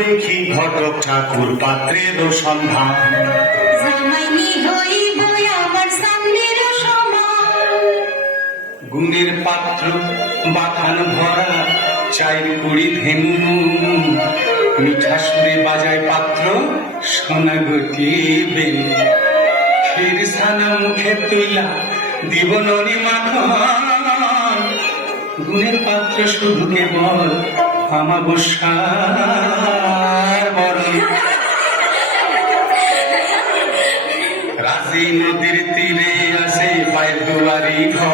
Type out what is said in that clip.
দেখি ঘটক ঠাকুর পাত্রের সন্ধান। গুণের পাত্র বাখান ভরা চাই কুড়ি ধেনু, মিঠা সুরে বাজায় পাত্র সোনা গটিবে। ক্ষীর ছানা মুখে তুইলা দিব ননি মাখন, গুণের পাত্র শুধু কেবল আমাবস্যার বরণ। রাজি নদীর তীরে আছে পায়ের দুয়ারি ঘর।